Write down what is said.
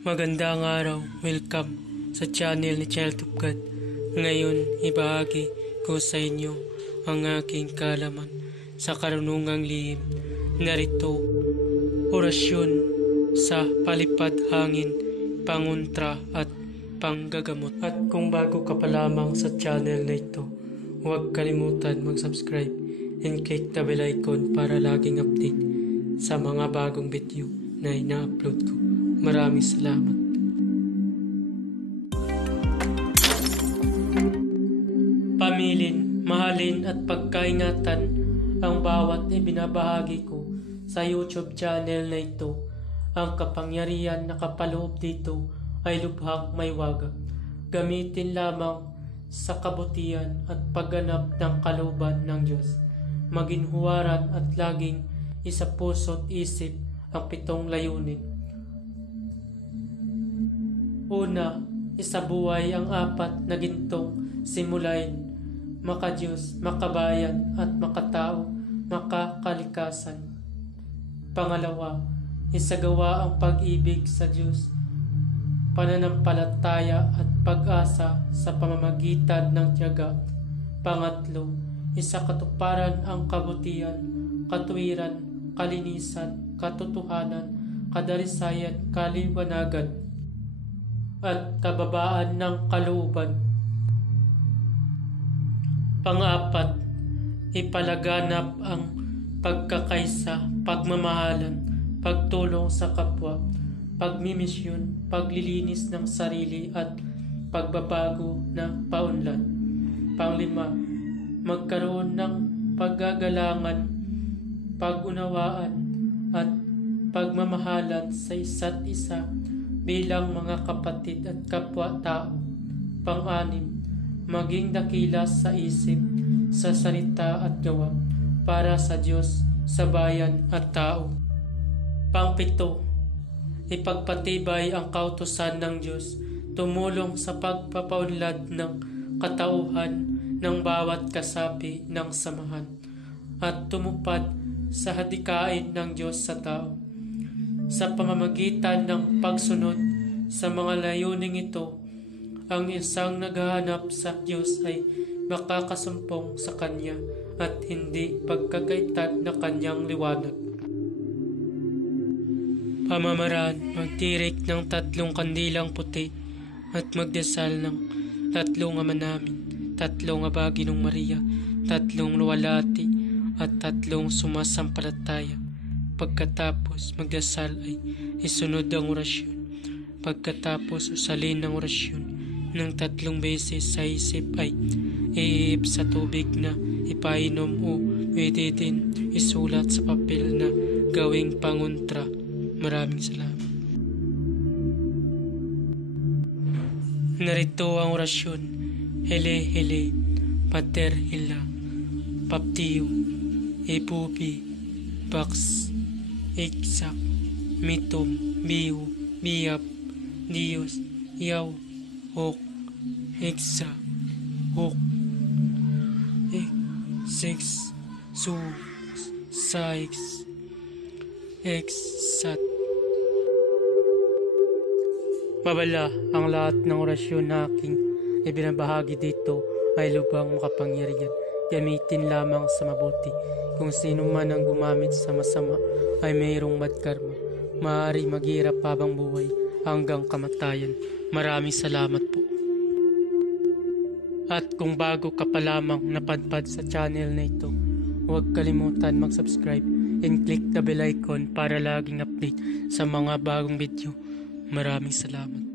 Magandang araw, welcome sa channel ni Child of God. Ngayon, ibahagi ko sa inyo ang aking kaalaman sa karunungang lihim. Narito, orasyon sa palipad hangin, pangontra at panggagamot. At kung bago ka pa lamang sa channel na ito, huwag kalimutan mag-subscribe and click the bell icon para laging update sa mga bagong video na ina-upload ko. Maraming salamat. Pamilin, mahalin at pagkaingatan ang bawat ibinabahagi ko sa YouTube channel na ito. Ang kapangyarihan na kapaloob dito ay lubhang may waga. Gamitin lamang sa kabutihan at pagganap ng kalooban ng Diyos. Maginhuwaran at laging isa puso't isip ang 7 layunin. Una, isabuhay ang 4 na gintong simulain, makadiyos, makabayan at makatao, makakalikasan. Pangalawa, isagawa ang pag-ibig sa Diyos, pananampalataya at pag-asa sa pamamagitan ng tiyaga. Pangatlo, isakatuparan ang kabutihan, katuwiran, kalinisan, katotohanan, kadalisayan, kaliwanagan, at kababaan ng kalooban. Pang-4, ipalaganap ang pagkakaisa, pagmamahalan, pagtulong sa kapwa, pagmimisyon, paglilinis ng sarili at pagbabago na paunlad. Pang-5, magkaroon ng paggagalangan, pag-unawaan at pagmamahalan sa isa't isa bilang mga kapatid at kapwa-tao. Pang-6, maging dakila sa isip, sa salita at gawa para sa Diyos, sa bayan at tao. Pang-7, ipagpatibay ang kautusan ng Diyos, tumulong sa pagpapaunlad ng katauhan ng bawat kasapi ng samahan, at tumupad sa hadikain ng Diyos sa tao. Sa pamamagitan ng pagsunod sa mga layuning ito, ang isang naghahanap sa Diyos ay makakasumpong sa Kanya at hindi pagkagaitan na Kanyang liwanag. Pamamaraan, magtirik ng 3 kandilang puti at magdasal ng 3 Ama Namin, 3 Abaginong Maria, 3 luwalhati at 3 sumasampalataya. Pagkatapos magdasal ay isunod ang orasyon. Pagkatapos usalin ng orasyon ng 3 beses sa isip ay iihip sa tubig na ipainom o pwede din isulat sa papel na gawing pangontra. Maraming salamat. Narito ang orasyon. Hele, hele, pater, hila, paptiyo, epubi, baks, eksak, mitom, bihu, biyap, Diyos, yaw, hok, eksa, hok, ek, seks, su, saiks, eksat. Mabala ang lahat ng orasyon na aking ibinabahagi dito ay lubhang makapangyarihan. Gamitin lamang sa mabuti. Kung sino man ang gumamit sa masama ay mayroong bad karma. Maaari maghirap habang buhay hanggang kamatayan. Maraming salamat po. At kung bago ka pa lamang napadpad sa channel na ito, huwag kalimutan mag-subscribe and click the bell icon para laging update sa mga bagong video. Maraming salamat.